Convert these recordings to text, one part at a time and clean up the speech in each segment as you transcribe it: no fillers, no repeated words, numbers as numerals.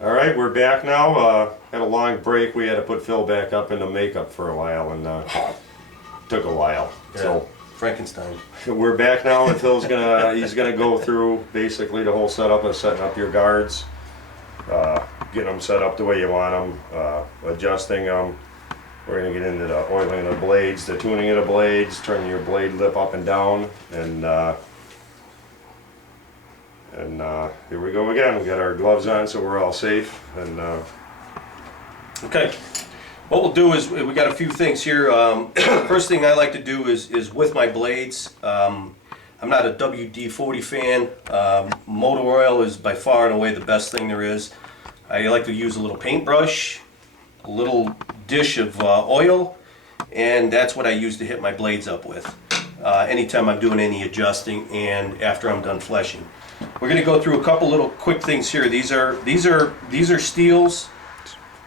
All right, we're back now. Had a long break. We had to put Phil back up into makeup for a while, and took a while. Yeah. So Frankenstein. we're back now, and Phil's he's gonna go through basically the whole setup of setting up your guards, getting them set up the way you want them, adjusting them. We're gonna get into the oiling of the blades, the tuning of the blades, turning your blade lip up and down, and here we go again. We got our gloves on, so we're all safe. And Okay. What we'll do is we got a few things here. First thing I like to do is with my blades. I'm not a WD-40 fan. Motor oil is by far and away the best thing there is. I like to use a little paintbrush, a little dish of oil, and that's what I use to hit my blades up with. Anytime I'm doing any adjusting and after I'm done fleshing. We're going to go through a couple little quick things here. These are steels.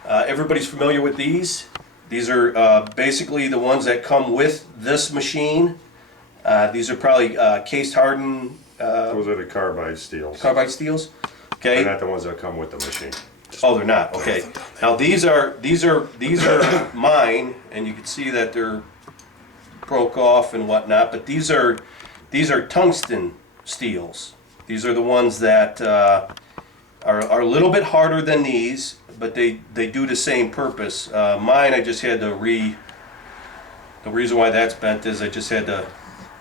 Everybody's familiar with these. These are basically the ones that come with this machine. These are probably case hardened. those are the carbide steels. Carbide steels. Okay. They're not the ones that come with the machine. Oh, they're not. Okay. Now these are mine, and you can see that they're broke off and whatnot. But these are tungsten steels. These are the ones that are a little bit harder than these, but they do the same purpose. Mine, I just had to the reason why that's bent is I just had to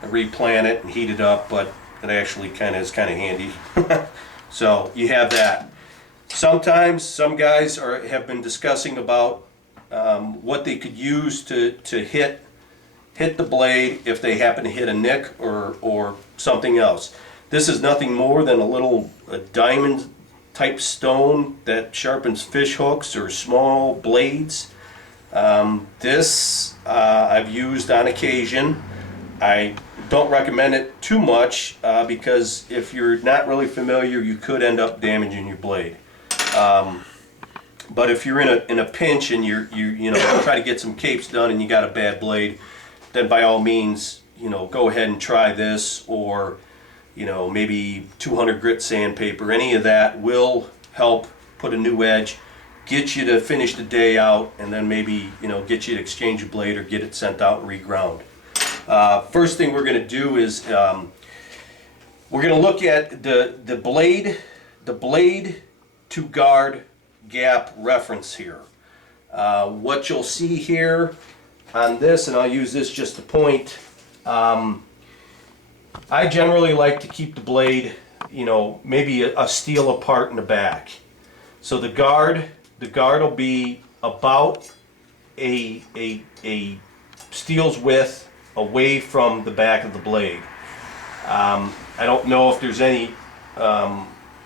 replant it and heat it up, but it actually is kind of handy. So you have that. Sometimes some guys have been discussing about what they could use to hit the blade if they happen to hit a nick or something else. This is nothing more than a diamond type stone that sharpens fish hooks or small blades. This I've used on occasion. I don't recommend it too much because if you're not really familiar, you could end up damaging your blade. But if you're in a pinch and you try to get some capes done and you got a bad blade, then by all means, go ahead and try this, or maybe 200 grit sandpaper. Any of that will help put a new edge, get you to finish the day out, and then maybe get you to exchange your blade or get it sent out and reground. First thing we're going to do is we're going to look at the blade to guard gap reference here. What you'll see here on this, and I'll use this just to point. I generally like to keep the blade, maybe a steel apart in the back. So the guard will be about a steel's width away from the back of the blade. I don't know if there's any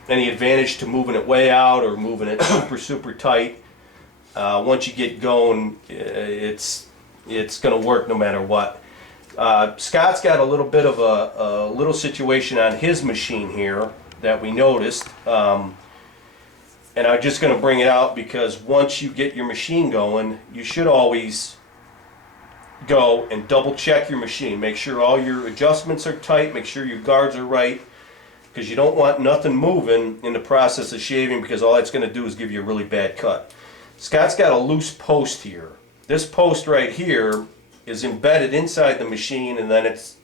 advantage to moving it way out or moving it super tight. Once you get going, it's going to work no matter what. Scott's got a little bit of a little situation on his machine here that we noticed, and I'm just going to bring it out because once you get your machine going, you should always go and double check your machine. Make sure all your adjustments are tight, make sure your guards are right, because you don't want nothing moving in the process of shaving, because all that's going to do is give you a really bad cut. Scott's got a loose post here. This post right here is embedded inside the machine, and then it's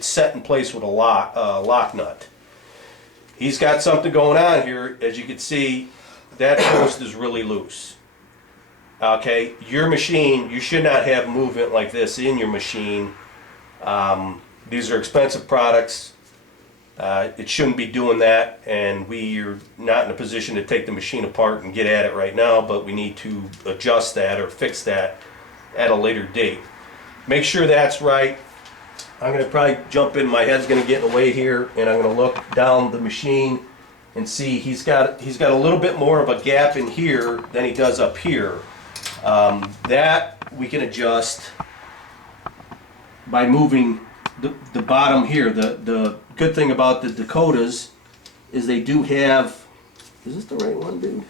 set in place with a lock nut. He's got something going on here. As you can see, that post is really loose. Okay, your machine, you should not have movement like this in your machine. These are expensive products. It shouldn't be doing that, and we are not in a position to take the machine apart and get at it right now, but we need to adjust that or fix that at a later date. Make sure that's right. I'm going to probably jump in, my head's going to get in the way here, and I'm going to look down the machine and see he's got a little bit more of a gap in here than he does up here. That we can adjust by moving the bottom here. The good thing about the Dakotas is they do have, is this the right one, dude?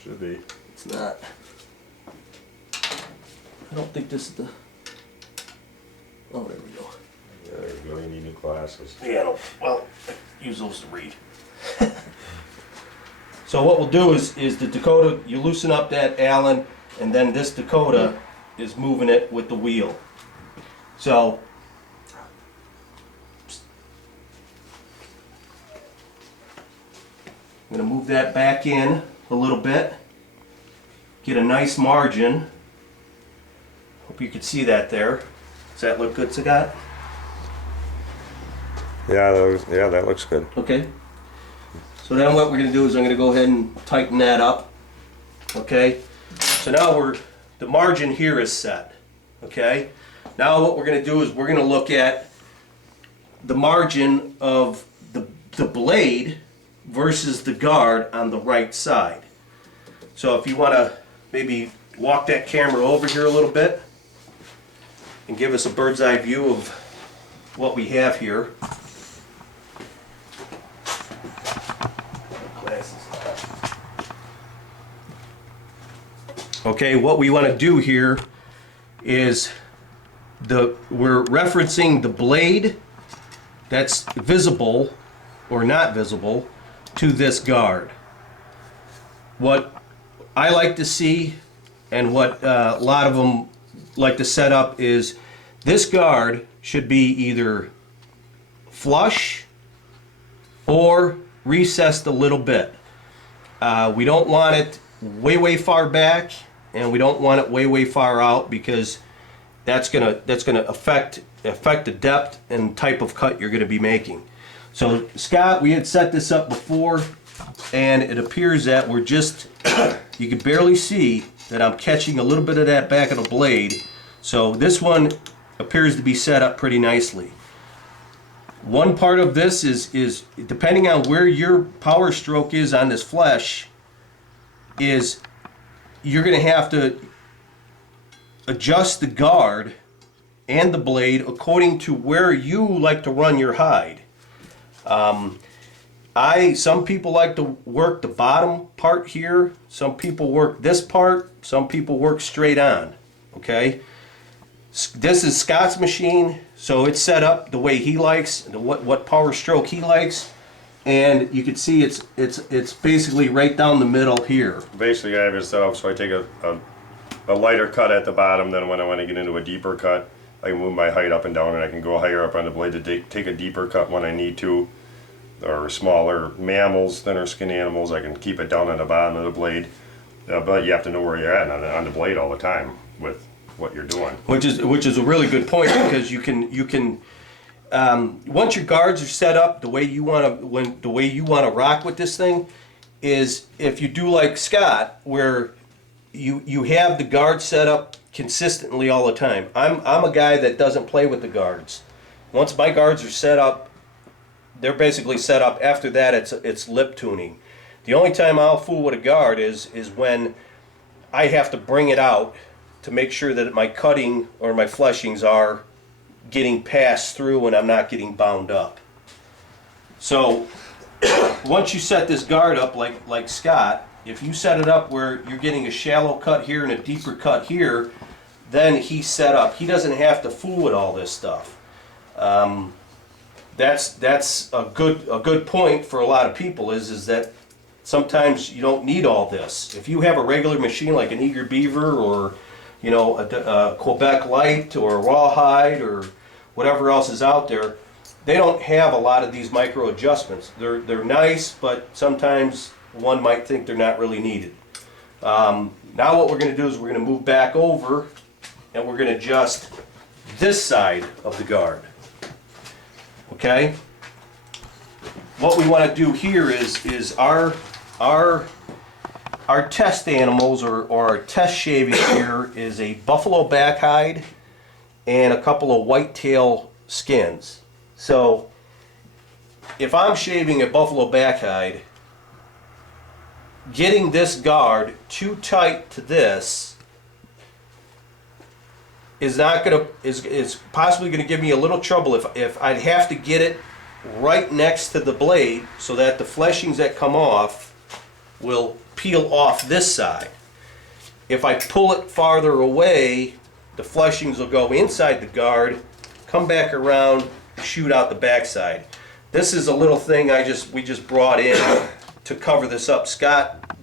Should be. It's not. I don't think this is the, oh, there we go. Yeah, there you go. You need new glasses. Yeah, well, I use those to read. So what we'll do is the Dakota, you loosen up that Allen, and then this Dakota is moving it with the wheel. So I'm going to move that back in a little bit, get a nice margin. Hope you can see that there. Does that look good, Sagat? Yeah, that looks good. Okay. So then what we're going to do is I'm going to go ahead and tighten that up. Okay. So now the margin here is set. Okay. Now what we're going to do is we're going to look at the margin of the blade versus the guard on the right side. So if you want to maybe walk that camera over here a little bit and give us a bird's eye view of what we have here. Okay, what we want to do here is we're referencing the blade that's visible or not visible to this guard. What I like to see and what a lot of them like to set up is this guard should be either flush or recessed a little bit. We don't want it way far back, and we don't want it way far out, because that's gonna affect the depth and type of cut you're gonna be making. So Scott, we had set this up before, and it appears that we're just, you can barely see that I'm catching a little bit of that back of the blade. So this one appears to be set up pretty nicely. One part of this is depending on where your power stroke is on this flesh, is you're going to have to adjust the guard and the blade according to where you like to run your hide. Some people like to work the bottom part here. Some people work this part. Some people work straight on. Okay. This is Scott's machine, so it's set up the way he likes, what power stroke he likes, and you can see it's basically right down the middle here. Basically, I have it set up so I take a lighter cut at the bottom. Then when I want to get into a deeper cut, I can move my height up and down, and I can go higher up on the blade to take a deeper cut when I need to. Or smaller mammals, thinner skin animals, I can keep it down on the bottom of the blade. But you have to know where you're at on the blade all the time with what you're doing. Which is a really good point, because you can once your guards are set up the way you want to rock with this thing, is if you do like Scott, where you have the guard set up consistently all the time. I'm a guy that doesn't play with the guards. Once my guards are set up, they're basically set up. After that, it's lip tuning. The only time I'll fool with a guard is when I have to bring it out to make sure that my cutting or my fleshings are getting passed through and I'm not getting bound up. So once you set this guard up like Scott, if you set it up where you're getting a shallow cut here and a deeper cut here, then he's set up. He doesn't have to fool with all this stuff. That's a good point for a lot of people is that sometimes you don't need all this. If you have a regular machine like an Eager Beaver, or a Quebec Light, or a Rawhide, or whatever else is out there, they don't have a lot of these micro adjustments. They're nice, but sometimes one might think they're not really needed. Now what we're going to do is we're going to move back over, and we're going to adjust this side of the guard. Okay? What we want to do here is our test animals, or our test shavings here, is a buffalo back hide and a couple of whitetail skins. So if I'm shaving a buffalo back hide, getting this guard too tight to this is possibly going to give me a little trouble if I'd have to get it right next to the blade so that the fleshings that come off will peel off this side. If I pull it farther away, the fleshings will go inside the guard, come back around, shoot out the backside. This is a little thing we just brought in to cover this up. Scott